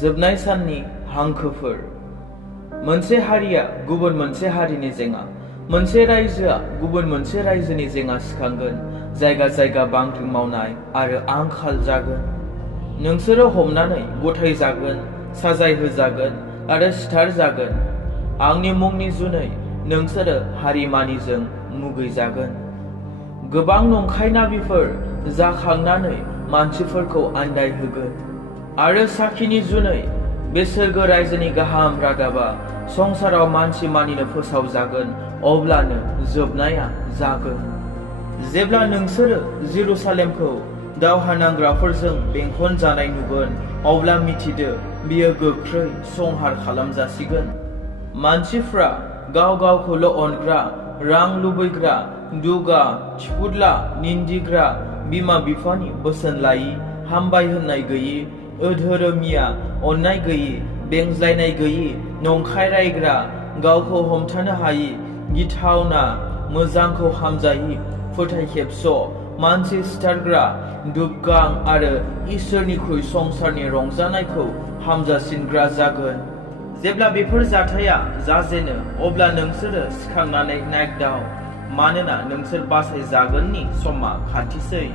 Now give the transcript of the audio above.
जोबनाय साननि हांखोफोर। मोनसे हारिया गुबुन मोनसे हारिनि जेंना, मोनसे रायजोआ गुबुन मोनसे रायजोनि जेंना सिखांगोन। जायगा जायगा बांग्रिं मावनाय आरो आंखाल जागोन। नोंसोरो हमनानै गथायजागोन, साजाय होजागोन आरो सिथार जागोन। आंनि मुंनि जुनै नोंसोरो हारिमानिजों मुगैजागोन। गोबां नंखाय नाबिफोर जाखांनानै मानसिफोरखौ आन्दायहोगोन आरो साखिनि जुनै बे सोरगो रायजोनि गाहाम रादाबा संसाराव मानसि मानिनो फोसावजागोन। अब्लानो जोबनाया जागोन। जेब्ला नोंसोरो जेरुसालेमखौ दावहा नांग्राफोरजों बेंखन जानाय नुगोन, अब्ला मिथिदो बियो गोख्रै संहार खालामजासिगोन। मानसिफ्रा गाव गावखौल' अनग्रा, रां लुबैग्रा, दुगा, थिफुदला, निन्दिग्रा, बिमा बिफानि बोसोन लायि, हामबाय होननाय गैयि, अधोरोमिया, अननाय गैयि, बेंज्लायनाय गैयि, नंखाय रायग्रा, गावखौ हमथानो हायि, गिथावना, मोजांखौ हामजायि, फोथायखेबस', मानसि सिथारग्रा, दुबगां आरो इसोरनिख्रुइ संसारनि रंजानायखौ हामजासिनग्रा जागोन। जेब्ला बेफोर जाथाया जाजेनो, अब्ला नोंसोरो सिखांनानै नागदाव, मानोना नोंसोर बासायजागोननि समा खाथिसै।